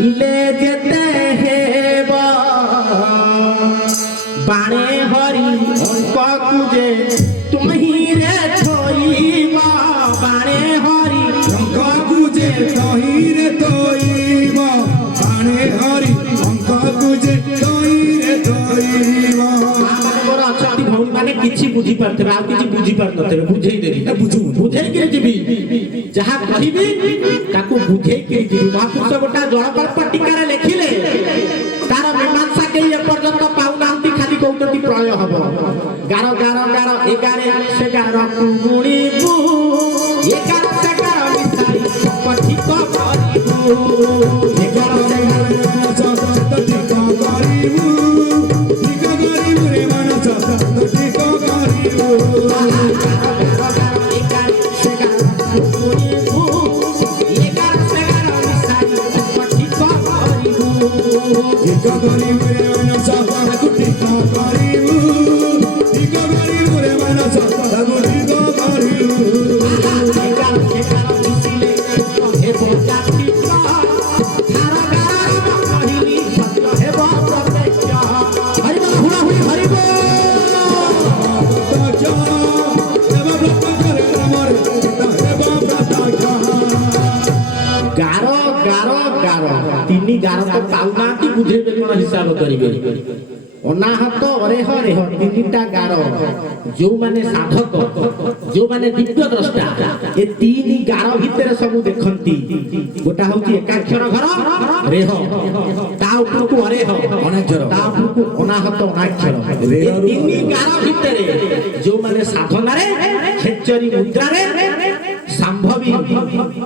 ইলে যেতে হেব বাণে হরি অঙ্কু যে তহিরে থইব বাণে হরি অঙ্কু যে তহিরে তৈব বাণে হরি অঙ্কু যে তহিরে তৈব। অଛନ୍ତି ভଉଣୀ ମାନେ କିଛି ବୁଝି ପାରୁଥିବେ ଆଉ କିଛି ବୁଝି ପାରୁନଥିବେ ବୁଝେଇ ଦେବି ବୁଝେଇକିରି ଯିବି ଯାହା କହିବି ତାକୁ ବୁଝେଇକିରି ଯିବି। ମହାପୁରୁଷ ଗୋଟା ଜଳକଳ୍ପ ଟୀକାରେ ଲେଖିଲେ ତାର ମୀମାଂସା କେହି ଏପର୍ଯ୍ୟନ୍ତ ପାଉନାହାନ୍ତି ଖାଲି କହୁଛନ୍ତି ପ୍ରଳୟ ହବ। ଗାର ଗାର ଗାର ଏଗାରେ ସେ ଗାରକୁ ଗୁଣିବୁ ଏଗାର ସେ ଗାର ମିଶାଇ ଠିକ କରିବୁ ଏଗାର ଠିକ କରିବୁ ଠିକ କରିବୁ ରେ ମାନସ ଠିକ କରିବୁ। ଠିକ କରିବୁ ରେ ମାନସ ତାକୁ ଠିକ କରିବୁ ଠିକ କରିବୁ ରେ ମାନସ ତାକୁ ଠିକ କରିବୁ। ଗାର ଗାର ଗାର ତିନି ଗାର ତ ପାଉନାହାନ୍ତି ବୁଝେଇବେ କଣ ହିସାବ କରିବେ। ଅନାହତ ଅରେହ ରେହ ତିନିଟା ଗାର ଯୋଉମାନେ ସାଧକ ଯୋଉମାନେ ଦିବ୍ୟ ଦ୍ରଷ୍ଟା ଏ ତିନି ଗାର ଭିତରେ ସବୁ ଦେଖନ୍ତି। ଗୋଟା ହଉଛି ଏକାକ୍ଷର ଘର ରେହ ତା ଉପରକୁ ଅରେହ ଅନାକ୍ଷର ତା ଉପରକୁ ଅନାହତ ଅନାକ୍ଷର ଏ ତିନି ଗାର ଭିତରେ ଯୋଉମାନେ ସାଧନାରେ ଖେଚରୀ ମୁଦ୍ରାରେ ସାମ୍ଭବୀ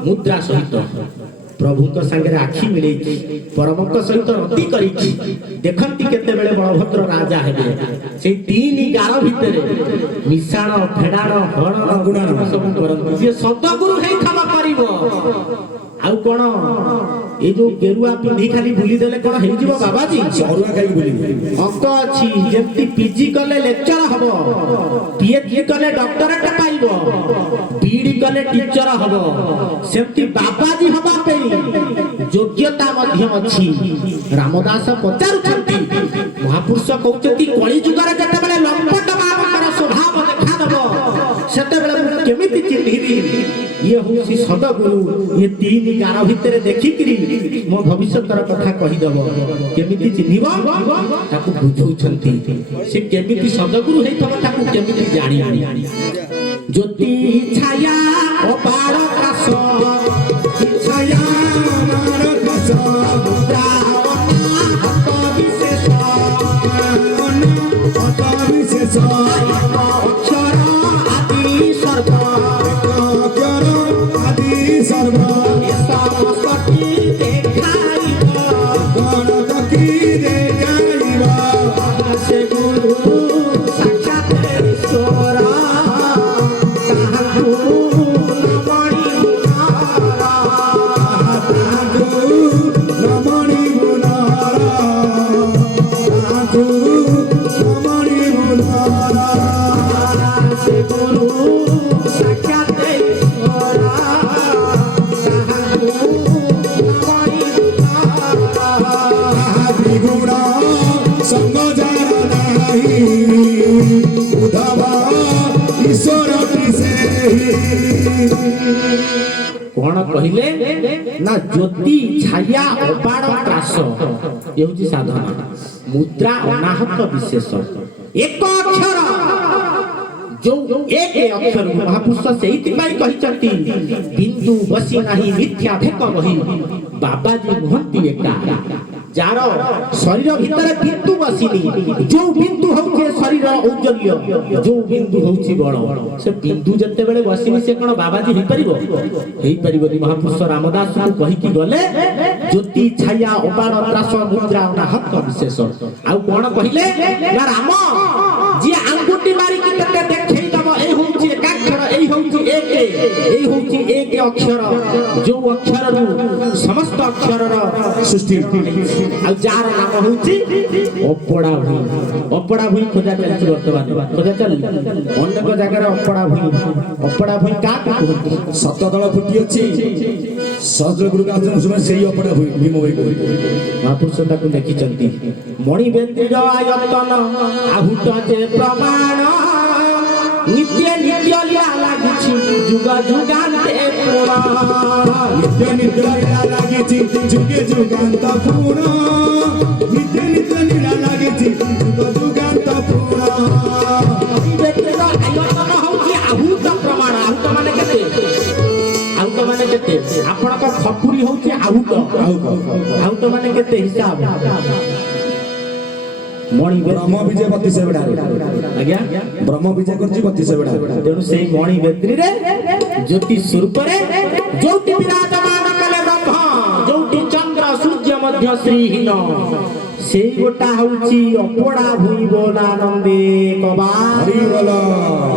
ମୁଦ୍ରା ସହିତ ପ୍ରଭୁଙ୍କ ସାଙ୍ଗରେ ଆଖି ମିଳେଇକି ପରମଙ୍କ ସହିତ ରତି କରିକି ଦେଖନ୍ତି କେତେବେଳେ ବଳଭଦ୍ର ରାଜା ହେବେ। ସେଇ ତିନି ଗାର ଭିତରେ ମିଶାଣ ଫେଡାଣ ହରଣ ଗୁଣାଣ ସବୁ କରନ୍ତି। ଯିଏ ସଦଗୁରୁ ହେଇଥବ କରିବ ଆଉ କଣ ଏଇ ଯୋଉ ଗେରୁଆ ପିନ୍ଧି ଖାଲି ବୁଲିଦେଲେ କଣ ହେଇଯିବ ବାବାଜୀ? ଅରୁଆ ଖାଇକି ବୁଲିବେ। ଅଙ୍କ ଅଛି ଯେମିତି ପିଜି କଲେ ଲେକ୍ଚର ହବ ପିଏଚଡି କଲେ ଡକ୍ଟରେଟ ପାଇବ ବିଡି କଲେ ଟିଚର ହବ ସେମିତି ବାବାଜୀ ହବା ପାଇଁ ଯୋଗ୍ୟତା ମଧ୍ୟ ଅଛି। ରାମଦାସ ପଚାରୁଛନ୍ତି ମହାପୁରୁଷ କହୁଛନ୍ତି କଳି ଯୁଗରେ ଯେତେବେଳେ ଲମ୍ପଟ ମାନଙ୍କର ସ୍ୱଭାବ ଦେଖାଦେବ ସେତେବେଳେ ମୁଁ କେମିତି ଚିହ୍ନିବି ଇଏ ହଉଛି ସଦଗୁରୁ। ଇଏ ତିନି ଗାର ଭିତରେ ଦେଖିକିରି ମୋ ଭବିଷ୍ୟତର କଥା କହିଦବ। କେମିତି ଚିହ୍ନିବ ତାକୁ ବୁଝଉଛନ୍ତି। ସେ କେମିତି ସଦଗୁରୁ ହେଇଥିବ ତାକୁ କେମିତି ଜାଣି ଜ୍ୟୋତି ଛାୟା ଅପାଳ କାଶ ଛାୟା ଅନାର କାଶ ହାତ ବିଶେଷ ଅନାହତ ବିଶେଷ ଅକ୍ଷର ଆଦି ସର୍ବ ଅକ୍ଷର ଆଦି ସର୍ବ ସମସ୍ତଟି ଦେଖାଇବ କଣ ଦକି ଦେଖାଇବ ସେ ଗୁରୁ ସାକ୍ଷାତ ଈଶ୍ୱର ତାହାକୁ ନମଣି ରମଣୀ ଗୁଣର ତାକୁ ରମଣୀ ଗୁଣର ସେ ଗୁରୁ ସାକ୍ଷାତ ଈଶ୍ୱର ତାହାକୁ ନମଣି ବିଗୁଣ ସଙ୍ଗ ଯାର ନାହିଁ ଉଦ୍ଧବ ଈଶ୍ୱର କଣ କହିଲେ ନା ଜ୍ୟୋତି ଛାୟା ଅବାଡ଼ ତ୍ରାସ ଏ ହଉଛି ସାଧନା। ମୁଦ୍ରା ଅନାହତ ବିଶେଷ ଏକ ଅକ୍ଷର ଯୋଉ ଏକ ଅକ୍ଷର ମହାପୁରୁଷ ସେଇଥିପାଇଁ କହିଛନ୍ତି ବିନ୍ଦୁ ବସି ନାହିଁ ମିଥ୍ୟା ଭେକ ବହି ବାବାଜୀ ନୁହନ୍ତି ଏକା ଯାର ଶରୀର ଭିତରେ ବିନ୍ଦୁ ବସିନି। ଯୋଉ ବିନ୍ଦୁ ହଉଛି ଶରୀର ଔଜ୍ଜଲ୍ୟ ଯୋଉ ବିନ୍ଦୁ ହଉଛି ବଳ ସେ ବିନ୍ଦୁ ଯେତେବେଳେ ବସିନି ସେ କଣ ବାବାଜୀ ହେଇପାରିବ? ହେଇପାରିବନି। ମହାପୁରୁଷ ରାମଦାସଙ୍କୁ କହିକି ଗଲେ ଜ୍ୟୋତି ଛାୟା ଅବାଡ଼ ତ୍ରାସ ମୁଦ୍ରା ଅନାହତ ବିଶେଷ। ଆଉ କଣ କହିଲେ ନା ରାମ ଯିଏ ଆଙ୍ଗୁଠି ମାରିକି ତତେ ଦେଖେଇ ଦବ ଏଇ ହଉଛି ଏକାକ୍ଷର ଏଇ ହଉଛି ହଉଛି ଏକ, ଏଇ ହଉଛି ଏକ ଅକ୍ଷର, ଯୋଉ ଅକ୍ଷରରୁ ସମସ୍ତ ଅକ୍ଷରର ସୃଷ୍ଟି। ଆଉ ଯାହାର ନାମ ହଉଛି ଅପଡ଼ା ଭୂଇଁ। ଅପଡ଼ା ଭୂଇଁ ଖୋଜା ଚାଲିଛି ବର୍ତ୍ତମାନ, ଖୋଜା ଚାଲିଛି ଅନେକ ଜାଗାରେ ଅପଡ଼ା ଭୂଇଁ। ଅପଡ଼ା ଭୂଇଁ କାହାକୁ କୁହନ୍ତି? ସତତଳ ଫୁଟି ଅଛି ସହସ୍ରଗୁରୁଙ୍କ ଆଶ୍ରମ ସେମାନେ ସେଇ ଅପଡ଼ା ଭୀମ ଭାଇ ମହାପୁରୁଷ ତାକୁ ଲେଖିଛନ୍ତି। ମଣିବେନ୍ଦ୍ରୀର ଆୟତନ ଆହୁତ ଯେ ପ୍ରମାଣ, ନିତ୍ୟ ନିତ୍ୟ ଲୀଳା ଲାଗୁଛି ଯୁଗ ଯୁଗାନ୍ତେ ପୁର। ନିତ୍ୟ ନିତ୍ୟ ଲୀଳା ଲାଗିଛି ଯୁଗେ ଯୁଗାନ୍ତ ପୁର। ନିତ୍ୟ ନିତ୍ୟ ଲୀଳା ଲାଗିଛି ଯୁଗ ଯୁଗାନ୍ତ ପୁର। ମଣିବେନ୍ଦ୍ରୀର ଆୟତନ ହଉଛି ଆହୁତ ପ୍ରମାଣ। ଆହୁତ ମାନେ କେତେ? ଆହୁତ ମାନେ କେତେ? ଆପଣଙ୍କ ଖପୁରୀ ହଉଛି ଆହୁତ। ଆହୁତ ମାନେ କେତେ ହିସାବ? ମଣି ବ୍ରହ୍ମ ବିଜୟ 32 ବେଢାରେ। ଆଜ୍ଞା, ବ୍ରହ୍ମ ବିଜୟ କରିଛି 32 ବେଢାରେ। ତେଣୁ ସେଇ ମଣି ବେଦ୍ରୀରେ ଜ୍ୟୋତି ସ୍ୱରୂପରେ ଯୋଉଠି ବିରାଜମାନ କଲେ ବ୍ରହ୍ମ, ଯୋଉଠି ଚନ୍ଦ୍ର ସୂର୍ଯ୍ୟ ମଧ୍ୟ ଶ୍ରୀହୀନ, ସେଇ ଗୋଟା ହଉଛି ଅପଡ଼ା ଭୂଇଁ ବୋଲାନନ୍ଦେ କବା।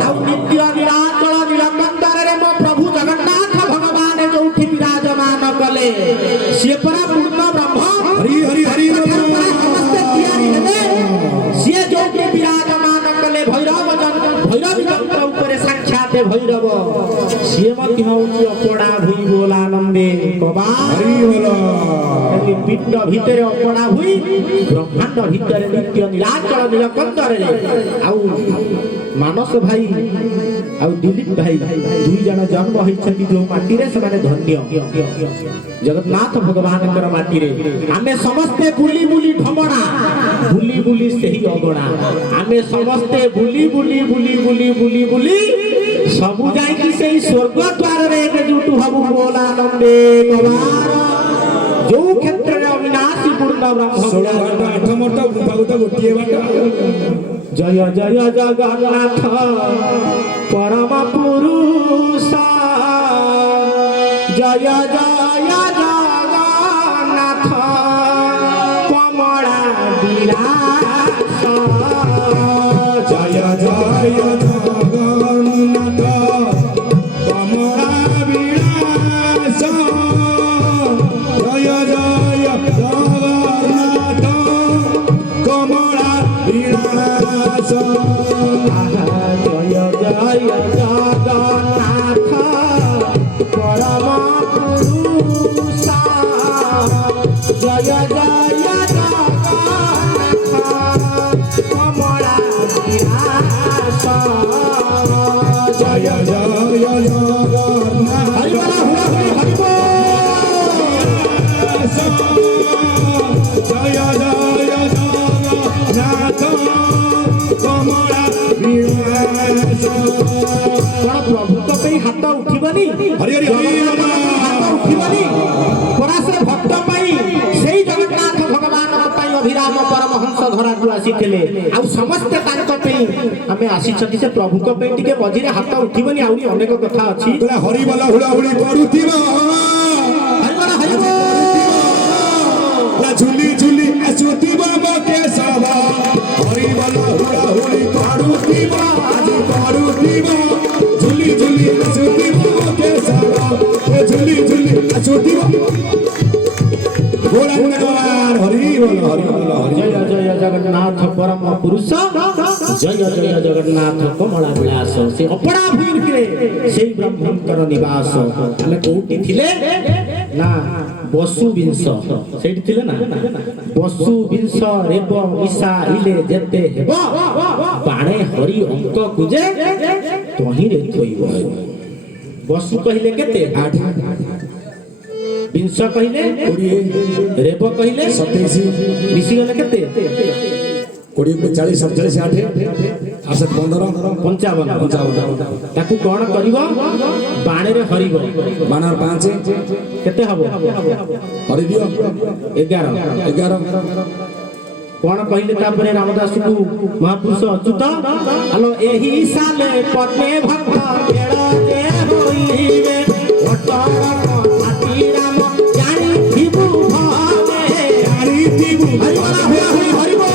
ଆଉ ନିତ୍ୟ ନିରାଚଳ ନୀଳକଣ୍ଠରେ ମୋ ପ୍ରଭୁ ଜଗନ୍ନାଥ ଭଗବାନ ଯୋଉଠି ବିରାଜମାନ କଲେ, ସିଏ ପରା ପୂର୍ଣ୍ଣ ବ୍ରହ୍ମ। ହରି ହରି ହରି ସମସ୍ତେ ତିଆରି ହେଲେ। ସିଏ ଯୋଉଠି ବିରାଜମାନ କଲେ ଭୈରବୀ ଯନ୍ତ୍ର ଉପରେ ସାକ୍ଷାତ ଭୈରବ, ସିଏ ମଧ୍ୟ ହଉଛି ଅପଡ଼ା ଭୂଇଁ ବୋଲାନନ୍ଦେ କବା। ପିଣ୍ଡ ଭିତରେ ଅପଡ଼ା ଭୂଇଁ, ବ୍ରହ୍ମାଣ୍ଡ ଭିତରେ ନିତ୍ୟ ନିରାଚଳ ନୀଳକଣ୍ଠରେ। ଆଉ ମାନସ ଭାଇ ଆଉ ଦିলীପ ଭାଇ ଦୁଇ ଜଣ ଜନ୍ମ ହୋଇଛନ୍ତି ଯୋଉ ମାଟିରେ, ସେମାନେ ଧନ୍ୟ। ଜଗନ୍ନାଥ ଭଗବାନଙ୍କର ମାଟିରେ ଆମେ ସମସ୍ତେ ବୁଲି ବୁଲି ଢମଣା, ବୁଲି ବୁଲି ସେହି ଅଗଣା। ଆମେ ସମସ୍ତେ ବୁଲି ବୁଲି ବୁଲି ବୁଲି ବୁଲି ବୁଲି ସବୁ ଯାଇକି ସେଇ ସ୍ୱର୍ଗ ଦ୍ୱାରରେ ଏକଜୁଟ ହବୁ ବୋଲାନନ୍ଦେ କବାର। ଯୋଉ କ୍ଷେତ୍ରରେ ଅବିନାଶୀ ପୂର୍ଣ୍ଣ ବ୍ରହ୍ମ 16 ଘଣ୍ଟା 8 ମଠ ଗୁମ୍ଫାକୁ ତ ଗୋଟିଏ ବାଟ। ଜୟ ଜୟ ଜଗନ୍ନାଥ ପରମ ପୁରୁଷ, ଜୟ ଜୟ ଜଗନ୍ନାଥ କମଳା ବିଳାସ। ଜୟ ଜୟ ଜଗନ୍ନାଥ କମଳା ବିଳାସ। ଜୟ ଜୟ ଜଗନ୍ନାଥ କମଳା ବିଳାସ। ଜୟ ଜୟ ଜଗନ୍ନାଥ ପରମ ପୁରୁଷ, ଜୟ ଜୟ ଜଗନ୍ନାଥ କମଳା ବିଳାସ। ଜୟ ଜୟ ଜଗନ୍ନାଥ ହରି ବୋଲ, ହରି ବୋଲ। ଜୟ ଜୟ ଜଗନ୍ନାଥ କମଳା ବିଳାସ। କଣ ପ୍ରଭୁଙ୍କ ପାଇଁ ହାତ ଉଠିବନି? ହରି ହରି ହରି ହାତ ଉଠିବନି? ପରା ସେ ଭକ୍ତ ପାଇଁ, ସେଇ ଜଗନ୍ନାଥ ଭଗବାନଙ୍କ ପାଇଁ ଅଭିରାମ ପରମହଂସ ଧରାକୁ ଆସିଥିଲେ। ଆଉ ସମସ୍ତେ ତାଙ୍କ ପାଇଁ ଆମେ ଆସିଛନ୍ତି, ସେ ପ୍ରଭୁଙ୍କ ପାଇଁ ଟିକେ ମଝିରେ ହାତ ଉଠିବନି? ଆହୁରି ଅନେକ କଥା ଅଛି। ହରି ବୋଲ ହୁଳାହୁଳି କରୁଥିବ, ହରିବୋଲ, ହରିବୋଲ। ଝୁଲି ଝୁଲି ଆସୁଥିବ ମୋ କେଶବ। ହରି ବୋଲ ହୁଳାହୁଳି କରୁଥିବ, ଆଜି କରୁଥିବ। ଝୁଲି ଝୁଲି ଆସୁଥିବ ମୋ କେଶବ, ଝୁଲି ଝୁଲି ଆସୁଥିବ। ହରି ବୋଲ ହରି ବୋଲ ହରି। ଜୟ ଜୟ ଜଗନ୍ନାଥ ପରମ ପୁରୁଷ, ଜୟ ଜୟ ଜଗନ୍ନାଥ କମଳା ବିଳାସ। ସେ ଅପଡ଼ା ଭୂଇଁରେ ସେଇ ବ୍ରହ୍ମଙ୍କର ନିବାସ। ଆମେ କୋଉଠି ଥିଲେ ନା ବସୁ ବିଂଶ, ସେଇଠି ଥିଲେ ନା। ବସୁ ବିଂଶ ରେବ ମିଶାଇଲେ ଯେତେ ହେବ, ବାଣେ ହରି ଅଙ୍କ କୁଜେ ତହିଁରେ ଥୋଇବ। ବସୁ କହିଲେ କେତେ? 8। ବିଂଶ କହିଲେ 20, ରେବ କହିଲେ 27, ମିଶିଗଲେ କେତେ? 20 40 47 8 8 15 55। ତାକୁ କଣ କରିବ? ବାଣରେ ହରିବ। ବାଣର 5 କେତେ ହବ? ହରି ଦିଅ 11। 11। କଣ କହିଲେ ତାପରେ ରାମଦାସକୁ ମହାପୁରୁଷ ଅଚ୍ୟୁତ? ଆଲୋ ଏହି ସାଲେ ପଟେ ଭକ୍ତ କେଳ ଯେ ହୋଇବେ, ଅଟଳ ହାତୀ ରାମ ଜାଣିଥିବୁ ଭାବେ। ଜାଣିଥିବୁ ହରିବୋଲ, ହରିବୋଲ।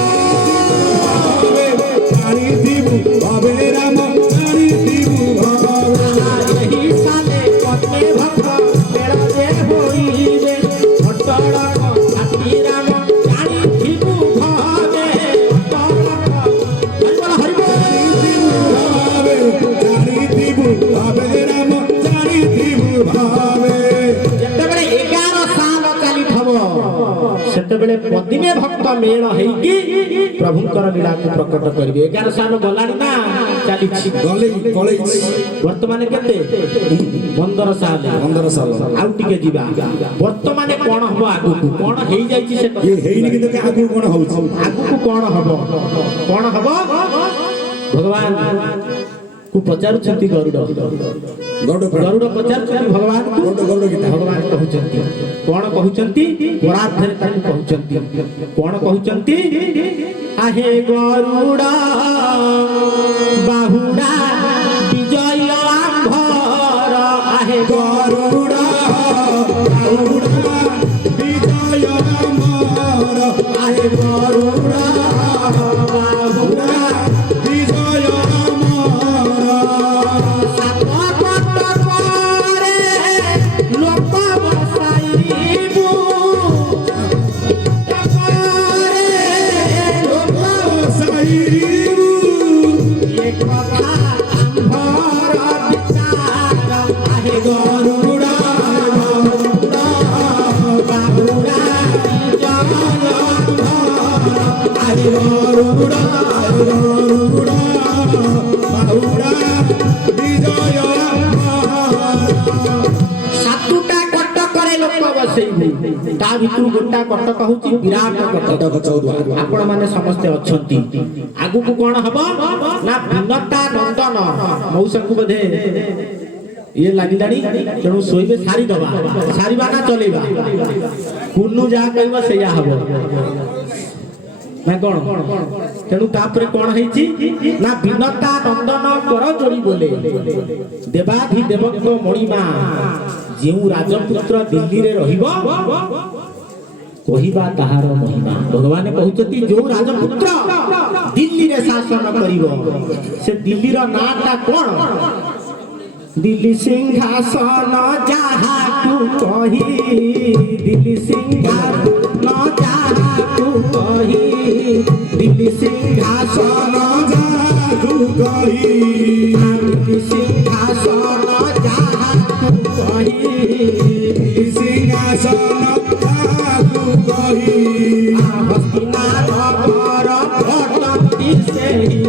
ଜାଣିଥିବୁ ଭାବେ ରାମ, ଜାଣିଥିବୁ ଭାବେ। ସେତେବେଳେ ପଦିନେ ଭକ୍ତ ମେଳ ହେଇକି ପ୍ରଭୁଙ୍କର ଲୀଳାକୁ ପ୍ରକଟ କରିବେ। 11 ସାଲ ଗଲାଣି ନା ଚାଲିଛି, ପଳେଇଛି ବର୍ତ୍ତମାନ କେତେ 15 ସାଲ। 15 ସାଲ ଆଉ ଟିକେ ଯିବା। ବର୍ତ୍ତମାନ କଣ ହବ ଆଗକୁ, କଣ ହେଇଯାଇଛି ସେ କଥା ହେଇନି, କିନ୍ତୁ ଆଗକୁ କଣ ହଉଛି, ଆଗକୁ କଣ ହବ, କଣ ହବ ଭଗବାନ କୁ ପଚାରୁଛନ୍ତି ଗରୁଡ଼ ପଚାରୁଛନ୍ତି ଭଗବାନ, ଭଗବାନ କହୁଛନ୍ତି କଣ କହୁଛନ୍ତି, ପରାର୍ଥରେ ତାକୁ କହୁଛନ୍ତି କଣ କହୁଛନ୍ତି, ଆହେ ଗରୁଡ଼ ବାହୁଡ଼ା ବିଜୟ ଆମ୍ଭର, ଆହେ ଗରୁଡ଼ ବାହୁଡ଼ା ବିଜୟ ଆମର, ଆହେ ଗରୁଡ଼ ବାହୁଡ଼ା ବିଜୟ ଆମର, ଲୋକ ବସାଇବୁ ସାଇବୁ କଥା ଆମ୍ଭର ବିଚାର, ଆହେ ଗରୁଡ଼ ବାହୁଡ଼ା ଆରେ ଗରୁଡ଼ ବାହୁଡ଼ା ବିଜୟ ସାତୁଟା କଟକରେ ଲୋକ ବସେଇବୁ, ତା ଭିତରୁ ଗୋଟା କଟକ ହଉଛି ବିରାଟ କଟକ। ଆପଣ ମାନେ ସମସ୍ତେ ଅଛନ୍ତି, ଆଗକୁ କଣ ହବ ନା ଭିନ୍ନତା ନନ୍ଦନ ମଉସାଙ୍କୁ ବୋଧେ ଇଏ ଲାଗିଲାଣି, ତେଣୁ ଶୋଇବେ, ସାରିଦବା, ସାରିବା ନା ଚଲେଇବା, କୁନୁ ଯାହା କହିବ ସେଇଆ ହବ ନା କଣ। ତେଣୁ ତାପରେ କଣ ହେଇଛି ନା ଭିନ୍ନତା ନନ୍ଦନ କର ଯୋଡ଼ି ବୋଲେ, ଦେବାଧି ଦେବଙ୍କ ମଣିମା ଯେଉଁ ରାଜପୁତ୍ର ଦିଲ୍ଲୀରେ ରହିବ କହିବା ତାହାର ମହିମା। ଭଗବାନ କହୁଛନ୍ତି ଯୋଉ ରାଜପୁତ୍ର ଦିଲ୍ଲୀରେ ଶାସନ କରିବ, ସେ ଦିଲ୍ଲୀର ନାଁଟା କଣ, ଦିଲ୍ଲୀ ସିଂହାସନ ଯାହାକୁ କହି, ଦିଲ୍ଲୀ ସିଂହାସନ ଯାହାକୁ କହି, ଦିଲ୍ଲୀ ସିଂହାସନ ଯାହାକୁ କହି, ଦିଲ୍ଲୀ ସିଂହାସନ ଯାହାକୁ କହି, ସିଂହାସନ ଯାହାକୁ କହି, ହସ୍ତିନାନଗର ଘଟନ୍ତି ସେହି,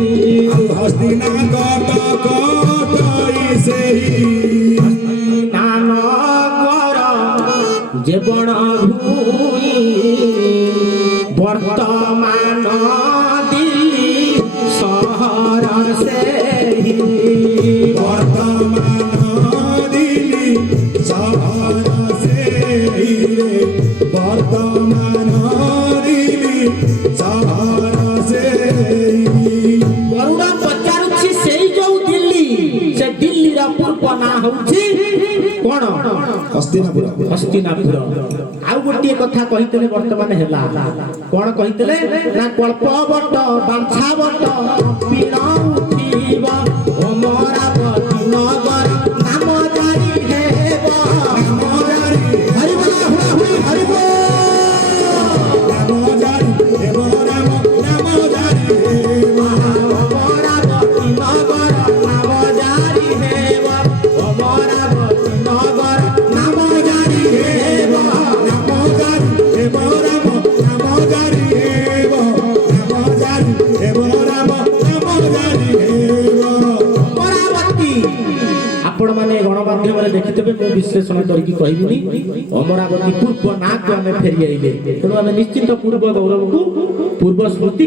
ହସ୍ତିନାଗତ କଟଇ ସେହି, ହସ୍ତିନାନଗର ଜୀବନ ଭୂଇଁ ବର୍ତ୍ତମାନ ଦିଲ୍ଲୀ ସହର ସେହି, ବର୍ତ୍ତମାନ ଦିଲ୍ଲୀ ସହର ସେହି ରେ, ବର୍ତ୍ତମାନ ଦିଲ୍ଲୀ ସହର ସେହି। ଗରୁଡ଼ ପଚାରୁଛି ସେଇ ଯୋଉ ଦିଲ୍ଲୀ, ସେ ଦିଲ୍ଲୀର ପୂର୍ବ ନାଁ ହଉଛି କଣ, ହସ୍ତିନାପୁର। ହସ୍ତିନାପୁର। ଆଉ ଗୋଟିଏ କଥା କହିଥିଲେ ବର୍ତ୍ତମାନ ହେଲା, କଣ କହିଥିଲେ ନା କଳ୍ପ ବଟ ବାଞ୍ଛା ବଟ ପିଣ ଉଠିବ, ଅମରାବତୀ ନଗର ନାମ ଜାରି ହେବ, ନାମ ଜାରି ହରିବ ହରିବ ନାମ ଜାରି ହେବ, ନାମ ଜାରି ହେବ, ଅମରାବତୀ ନଗର ନାମ ଜାରି ହେବ, ଅମରାବତୀ ନଗର ନାମ ଜାରି ହେବ, ନାମ ଜାରି ହେବ, ନାମ ଜାରି ହେବ, ନାମ ଜାରି ହେବ, ନାମ ଜାରି ହେବ। ଅମରାବତୀ। ଆପଣ ମାନେ ଗଣମାଧ୍ୟମରେ ଦେଖିଥିବେ, ମୁଁ ବିଶ୍ଳେଷଣ କରିକି କହିବିନି, ଅମରାବତୀ ପୂର୍ବ ନାଁକୁ ଆମେ ଫେରି ଆଇଲେ, ତେଣୁ ଆମେ ନିଶ୍ଚିତ ପୂର୍ବ ଗୌରବକୁ, ପୂର୍ବ ସ୍ମୃତି